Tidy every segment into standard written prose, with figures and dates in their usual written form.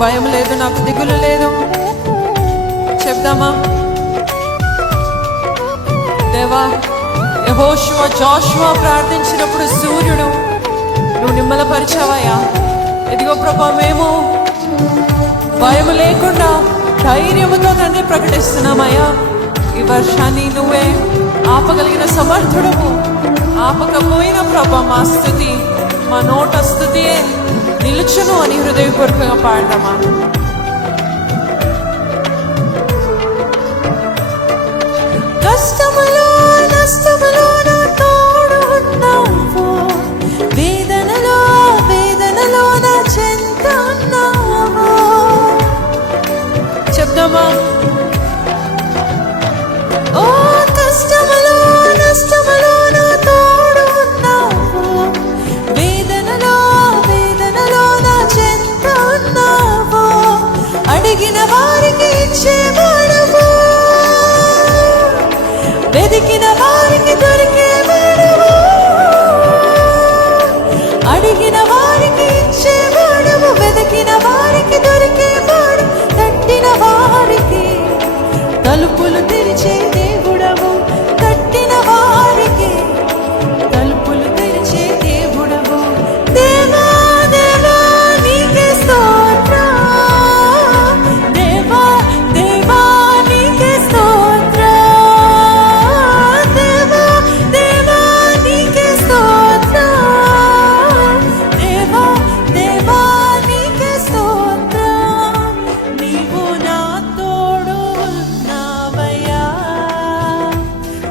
భయం లేదు, నాకు దిగులు లేదు. చెప్దామా? దేవా, యెహోషువ జోషువ ప్రార్థించినప్పుడు సూర్యుడు నువ్వు నిమ్మలపరిచావయ్యా. ఇదిగో ప్రభా, మేము భయం లేకుండా ధైర్యముతో తండ్రి ప్రకటిస్తున్నామయ్యా. ఈ వర్షాన్ని నువ్వే ఆపగలిగిన సమర్థుడము. ఆపకపోయిన ప్రభా, మా స్థుతి, మా నోట స్థుతియే నిలుచును అని హృదయపూర్వకంగా పాడదామా? కష్టములో నష్టములో నా తోడు ఉన్నావు, వేదనలో వేదనలో నా చెంత ఉన్నావు. చెప్దామా? ఓ కష్టములో నష్టములో నా తోడు ఉన్నావు, వేదనలో వేదనలో నా చెంత ఉన్నావు. అడిగిన వారికి ఇచ్చేవాడవు, వెదికిన వారికి దొరికేవాడవు. అడిగిన వారికి ఇచ్చేవాడవు, వెదికిన వారికి దొరికేవాడు. తట్టిన వారికి తలుపులు తెరిచే దేవుడవు, తట్టిన వారికి తలుపులు తెరిచే దేవుడవు. దేవా దేవా నీకే స్తోత్రం, దేవా దేవా నీకే స్తోత్రం, దేవా దేవా నీకే స్తోత్రం, దేవా దేవా నీకే స్తోత్రం. నీవు నా తోడు ఉన్నావయ్యా,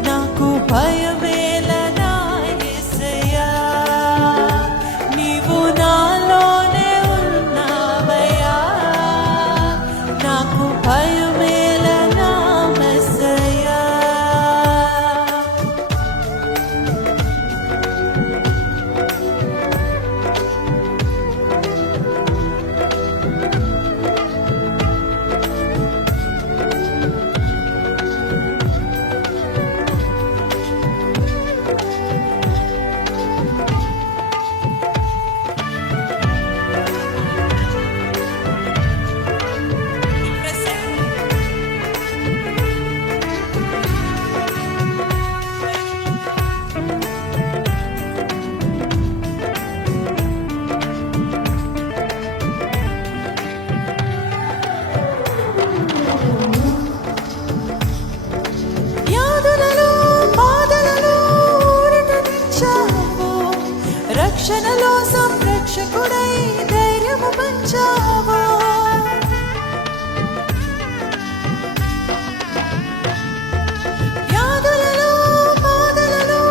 నాకు భయమేలనా యేసయ్యా. నీవు నాలోనే ఉన్నావయ్యా, నాకు భయమేలనా మెస్సయ్యా. వ్యాధులలో బాధలలో ఊరటనిచ్చావు, రక్షణలో సంరక్షకుడై ధైర్యము పంచావు. వ్యాధులలో బాధలలో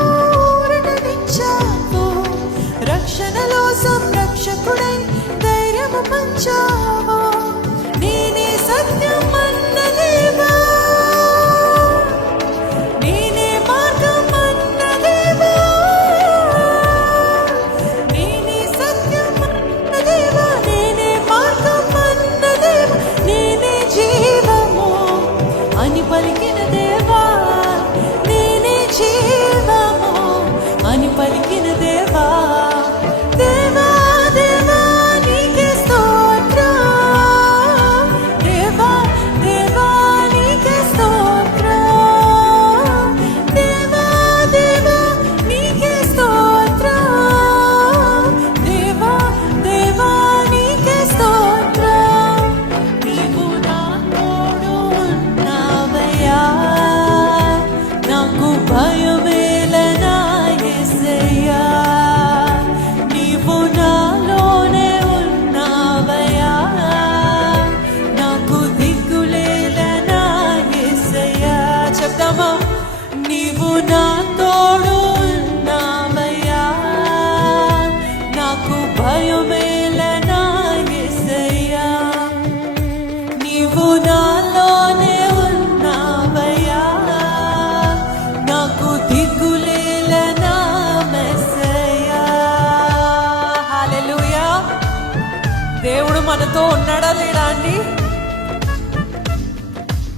ఊరటనిచ్చావు, రక్షణలో సంరక్షకుడై ధైర్యము పంచావు. నేనే సత్యం అన్నదేవా, నేనే మార్గం అన్నదేవా, నేనే సత్యం అన్నదేవా, నేనే మార్గం అన్నదేవా, నేనే జీవము అని పలికిన దేవా, నేనే జీవము అని పలికిన దేవా. దేవా దేవా నీకే స్తోత్రం, దేవా దేవా నీకే స్తోత్రం, దేవా దేవా నీకే స్తోత్రం, దేవా దేవా నీకే స్తోత్రం. నీవు నా తోడు ఉన్నావయ్యా, నాకు భయమేలనా యేసయ్యా. నీవు నాలోనే ఉన్నావయ్యా, నాకు దిగులేలనా యేసయ్యా. చెప్దామా? నీవు నా తోడు ఉన్నావయ్యా, నాకు భయమేలనా యేసయ్యా. నీవు నాలోనే ఉన్నావయ్యా, నాకు దిగులేలనా మెస్సయ్యా. హల్లెలూయా. దేవుడు మనతో ఉన్నాడా లేడా అండి?